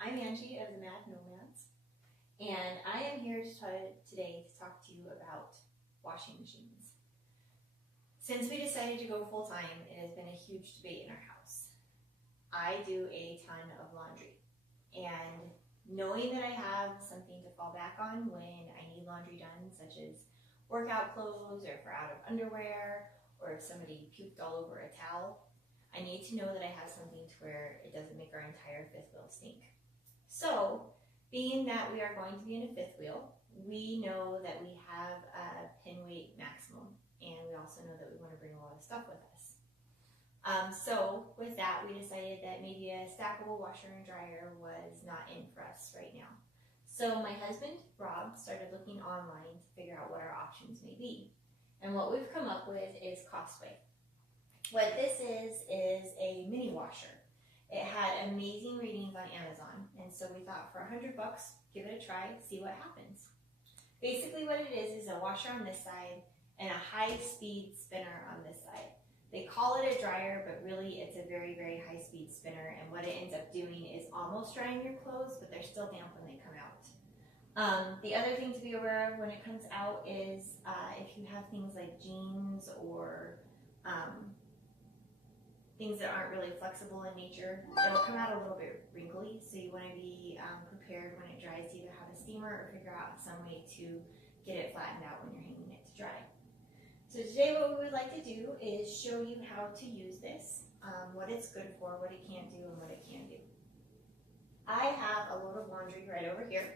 I'm Angie of the Nomads, and I am here today to talk to you about washing machines. Since we decided to go full-time, it has been a huge debate in our house. I do a ton of laundry, and knowing that I have something to fall back on when I need laundry done, such as workout clothes, or if we're out of underwear, or if somebody puked all over a towel, I need to know that I have something to where it doesn't make our entire fifth wheel stink. So, being that we are going to be in a fifth wheel, we know that we have a pin weight maximum, and we also know that we want to bring a lot of stuff with us. So with that, we decided that maybe a stackable washer and dryer was not in for us right now. So my husband, Rob, started looking online to figure out what our options may be. And what we've come up with is Costway. What this is a mini washer. It had amazing ratings on Amazon, and so we thought for $100, give it a try, see what happens. Basically what it is a washer on this side and a high-speed spinner on this side. They call it a dryer, but really it's a very, very high-speed spinner, and what it ends up doing is almost drying your clothes, but they're still damp when they come out. The other thing to be aware of when it comes out is if you have things like jeans or things that aren't really flexible in nature, it'll come out a little bit wrinkly, so you want to be prepared when it dries to either have a steamer or figure out some way to get it flattened out when you're hanging it to dry. So today what we would like to do is show you how to use this, what it's good for, what it can't do, and what it can do. I have a load of laundry right over here,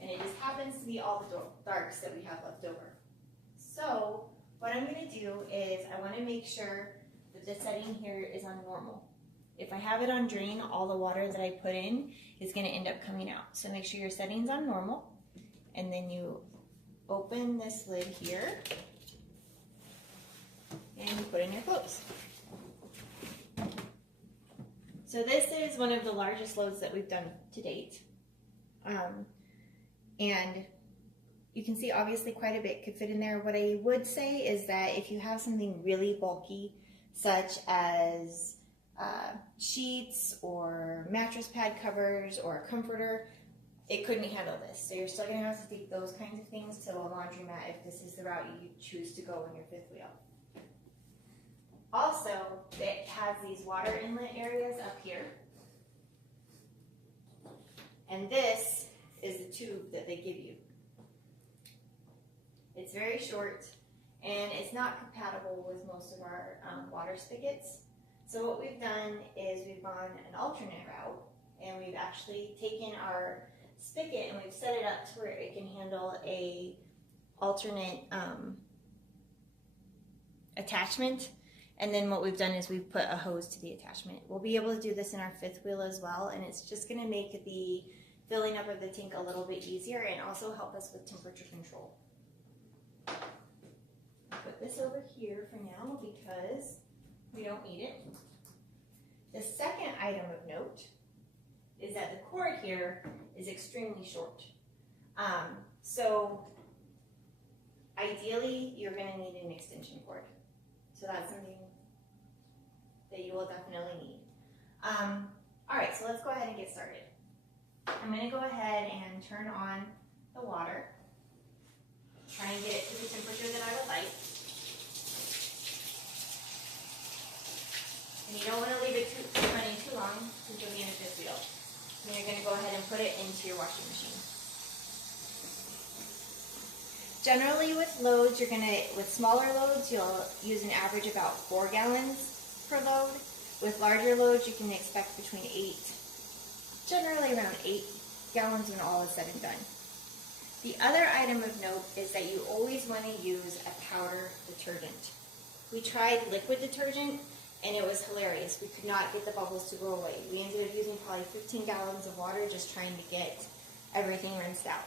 and it just happens to be all the darks that we have left over. So what I'm going to do is I want to make sure that the setting here is on normal. If I have it on drain, all the water that I put in is going to end up coming out. So make sure your setting's on normal, and then you open this lid here and you put in your clothes. So this is one of the largest loads that we've done to date. And you can see obviously quite a bit could fit in there. What I would say is that if you have something really bulky, such as sheets or mattress pad covers or a comforter, it couldn't handle this. So you're still going to have to take those kinds of things to a laundromat if this is the route you choose to go in your fifth wheel. Also, it has these water inlet areas up here. And this is the tube that they give you. It's very short, and it's not compatible with most of our water spigots. So what we've done is we've gone an alternate route, and we've actually taken our spigot and we've set it up to where it can handle a alternate attachment. And then what we've done is we've put a hose to the attachment. We'll be able to do this in our fifth wheel as well, and it's just going to make the filling up of the tank a little bit easier and also help us with temperature control. I'll put this over here for now because we don't need it. The second item of note is that the cord here is extremely short. So ideally you're going to need an extension cord. So that's something that you will definitely need. Alright, so let's go ahead and get started. I'm going to go ahead and turn on the water. Try and get it to the temperature that I would like. And you don't want to leave it running too long because you'll be in a fifth wheel. Then you're going to go ahead and put it into your washing machine. Generally with loads, with smaller loads, you'll use an average about 4 gallons per load. With larger loads, you can expect between 8, generally around 8 gallons when all is said and done. The other item of note is that you always want to use a powder detergent. We tried liquid detergent and it was hilarious. We could not get the bubbles to go away. We ended up using probably 15 gallons of water just trying to get everything rinsed out.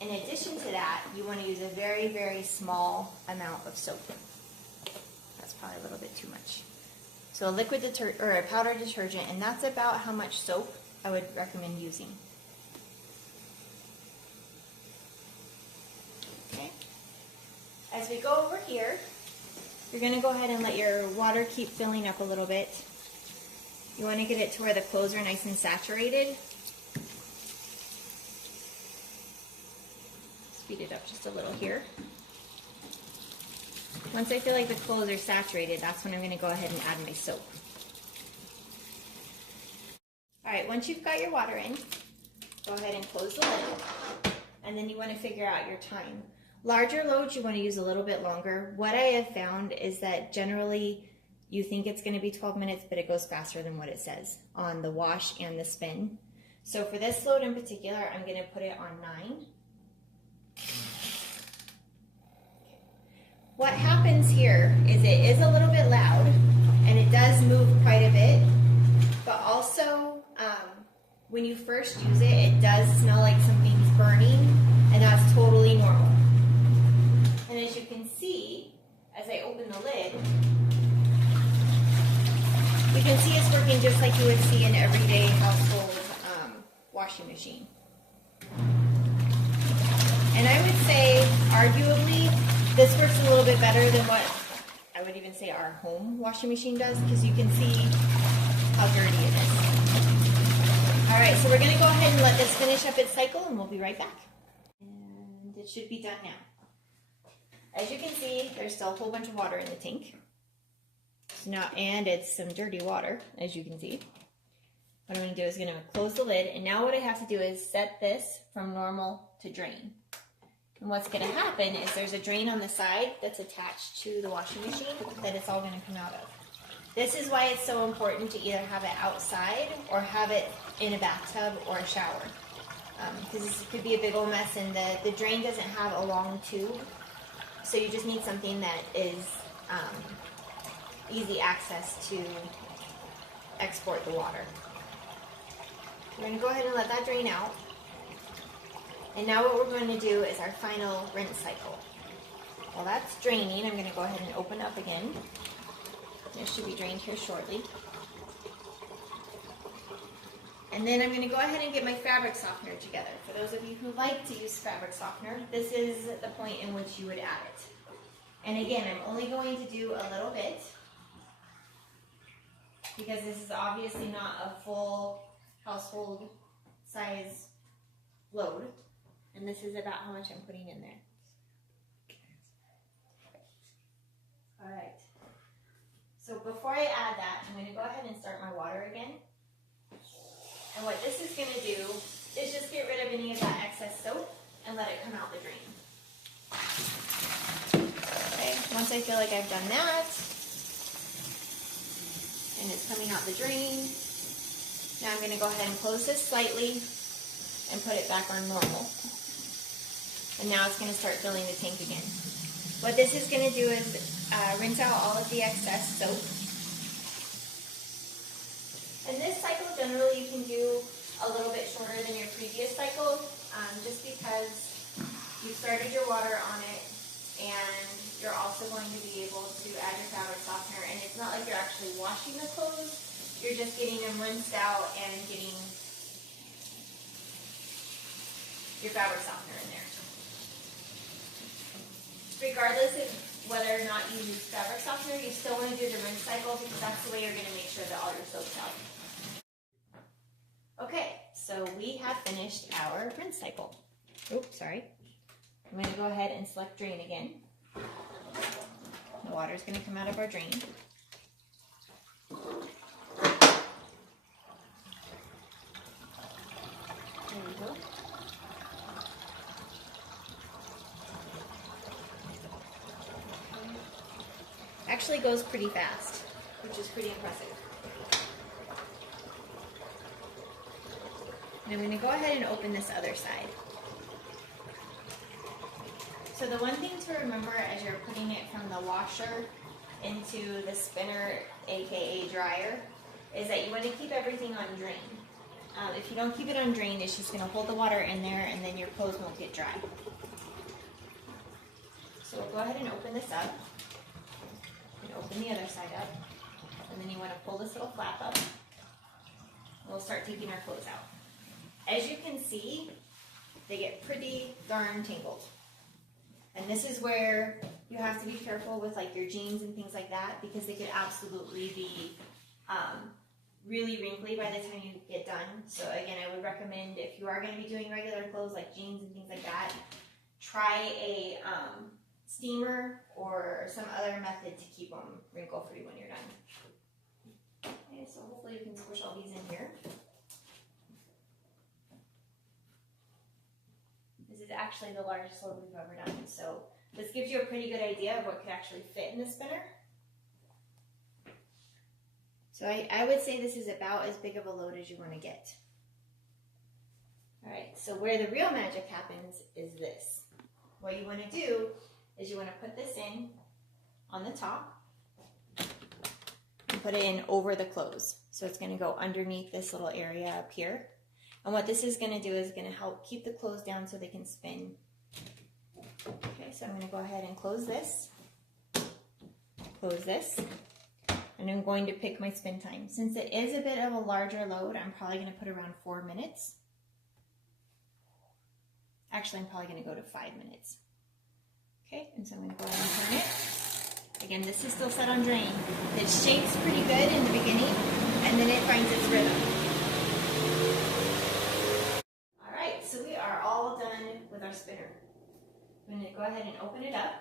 In addition to that, you want to use a very, very small amount of soap. That's probably a little bit too much. So a liquid detergent or a powder detergent, and that's about how much soap I would recommend using. Okay. As we go over here, you're going to go ahead and let your water keep filling up a little bit. You want to get it to where the clothes are nice and saturated. Speed it up just a little here. Once I feel like the clothes are saturated, that's when I'm going to go ahead and add my soap. Alright, once you've got your water in, go ahead and close the lid. And then you want to figure out your time. Larger loads, you want to use a little bit longer. What I have found is that generally you think it's going to be 12 minutes, but it goes faster than what it says on the wash and the spin. So for this load in particular, I'm going to put it on 9. What happens here is it is a little bit loud and it does move quite a bit, but also when you first use it, it does smell like something's burning, and that's totally normal. And as you can see, as I open the lid, you can see it's working just like you would see an everyday household washing machine. And I would say, arguably, this works a little bit better than what I would even say our home washing machine does, because you can see how dirty it is. Alright, so we're going to go ahead and let this finish up its cycle, and we'll be right back. And it should be done now. As you can see, there's still a whole bunch of water in the tank. And it's some dirty water, as you can see. What I'm going to do is going to close the lid, and now what I have to do is set this from normal to drain. And what's going to happen is there's a drain on the side that's attached to the washing machine that it's all going to come out of. This is why it's so important to either have it outside or have it in a bathtub or a shower. Because this could be a big old mess, and the drain doesn't have a long tube. So you just need something that is easy access to export the water. We're going to go ahead and let that drain out. And now what we're going to do is our final rinse cycle. While that's draining, I'm going to go ahead and open up again. It should be drained here shortly. And then I'm going to go ahead and get my fabric softener together. For those of you who like to use fabric softener, this is the point in which you would add it. And again, I'm only going to do a little bit, because this is obviously not a full household size load. And this is about how much I'm putting in there. All right. So before I add that, I'm going to go ahead and start my water again. And what this is going to do is just get rid of any of that excess soap and let it come out the drain. Okay, once I feel like I've done that, and it's coming out the drain, now I'm going to go ahead and close this slightly and put it back on normal. And now it's going to start filling the tank again. What this is going to do is rinse out all of the excess soap. And this cycle, generally you can do a little bit shorter than your previous cycle, just because you've started your water on it, and you're also going to be able to add your fabric softener. And it's not like you're actually washing the clothes, you're just getting them rinsed out and getting your fabric softener in there. Regardless of whether or not you use fabric softener, you still want to do the rinse cycle, because that's the way you're going to make sure that all your soap's out. Okay, so we have finished our rinse cycle. Oops, sorry. I'm going to go ahead and select drain again. The water is going to come out of our drain. There we go. Actually goes pretty fast, which is pretty impressive. And I'm going to go ahead and open this other side. So the one thing to remember as you're putting it from the washer into the spinner, aka dryer, is that you want to keep everything on drain. If you don't keep it on drain, it's just going to hold the water in there, and then your clothes won't get dry. So we'll go ahead and open this up. And open the other side up. And then you want to pull this little flap up. We'll start taking our clothes out. As you can see, they get pretty darn tangled. And this is where you have to be careful with like your jeans and things like that, because they could absolutely be really wrinkly by the time you get done. So again, I would recommend if you are going to be doing regular clothes like jeans and things like that, try a steamer or some other method to keep them wrinkle free when you're done. Okay, so hopefully you can squish all these in here. This is actually the largest load we've ever done, so this gives you a pretty good idea of what could actually fit in the spinner. So I would say this is about as big of a load as you want to get. All right, so where the real magic happens is this. What you want to do is you want to put this in on the top and put it in over the clothes. So it's going to go underneath this little area up here. And what this is going to do is going to help keep the clothes down so they can spin. Okay, so I'm going to go ahead and close this, and I'm going to pick my spin time. Since it is a bit of a larger load, I'm probably going to put around 4 minutes. Actually, I'm probably going to go to 5 minutes. Okay, and so I'm going to go ahead and turn it. Again, this is still set on drain. It shakes pretty good in the beginning, and then it finds its rhythm. All right, so we are all done with our spinner. I'm going to go ahead and open it up.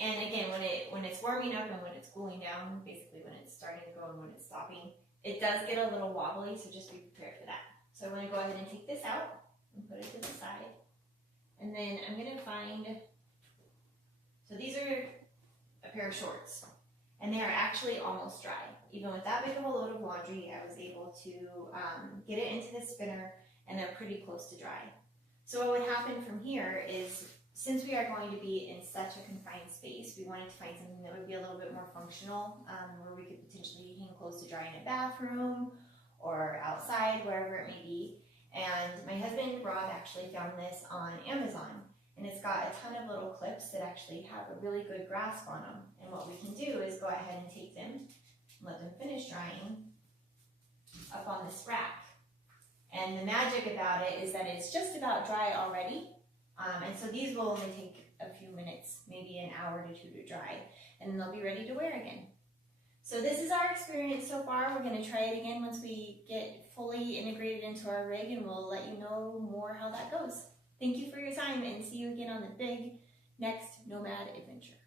And again, when it's warming up and when it's cooling down, basically when it's starting to go and when it's stopping, it does get a little wobbly, so just be prepared for that. So I'm going to go ahead and take this out and put it to the side. And then I'm going to find, so these are a pair of shorts, and they are actually almost dry. Even with that big of a load of laundry, I was able to get it into the spinner, and they're pretty close to dry. So what would happen from here is, since we are going to be in such a confined space, we wanted to find something that would be a little bit more functional, where we could potentially hang clothes to dry in a bathroom or outside, wherever it may be. And my husband, Rob, actually found this on Amazon, and it's got a ton of little clips that actually have a really good grasp on them. And what we can do is go ahead and take them and let them finish drying up on this rack. And the magic about it is that it's just about dry already. And so these will only take a few minutes, maybe an hour to 2 to dry, and then they'll be ready to wear again. So this is our experience so far. We're going to try it again once we get fully integrated into our rig, and we'll let you know more how that goes. Thank you for your time, and see you again on the big next Nomad adventure.